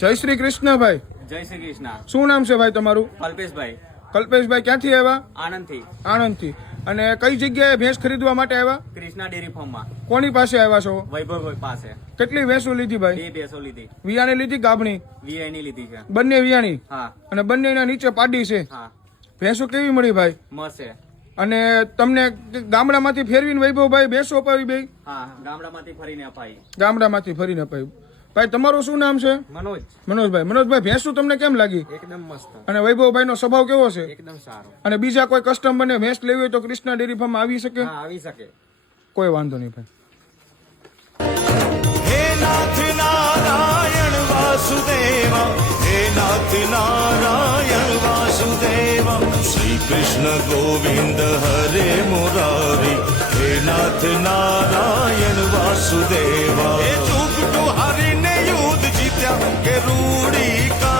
જય શ્રી કૃષ્ણ ભાઈ. જય શ્રી કૃષ્ણ. શું નામ છે ભાઈ તમારું? કલ્પેશભાઈ. કલ્પેશભાઈ ક્યાંથી આવ્યા? આણંદથી. આણંદથી. અને કઈ જગ્યાએ ભેંસ ખરીદવા માટે આવ્યા? કૃષ્ણા ડેરી ફાર્મમાં. કોની પાસે આવ્યા છો? વૈભવભાઈ પાસે. કેટલી ભેંસો લીધી ભાઈ? 2 ભેંસો લીધી. વિયાણી લીધી ગાભણી? વીઆઈની લીધી છે. બંને વિયાણી? હા. અને બંનેના નીચે પાડી છે? હા. ભેંસો કેવી મળી ભાઈ? મસ્ત છે. અને તમને ગામડામાંથી ફેરવીને વૈભવભાઈ ભેંસો અપાવી બે? હા, ગામડામાંથી ફરીને અપાઈ. ગામડામાંથી ફરીને અપાવી. ભાઈ તમારું શું નામ છે? મનોજ. મનોજભાઈ. મનોજભાઈ ભેંસો તમને કેમ લાગી? એકદમ મસ્ત. અને વૈભવભાઈ નો સ્વભાવ કેવો છે? એકદમ સારો. અને બીજા કોઈ કસ્ટમરને ભેંસ લેવી હોય તો કૃષ્ણા ડેરી ફાર્મ આવી શકે? હા, આવી શકે. કોઈ વાંધો નહીં ભાઈ. હે નાથ નારાયણ વાસુદેવા, હે નાથ નારાયણ વાસુદેવા, શ્રી કૃષ્ણ ગોવિંદ હરે મુરારી, હે નાથ નારાયણ વાસુદેવા. હે ચૂકટું હારીને યુદ્ધ જીત્યા કે રૂડી કા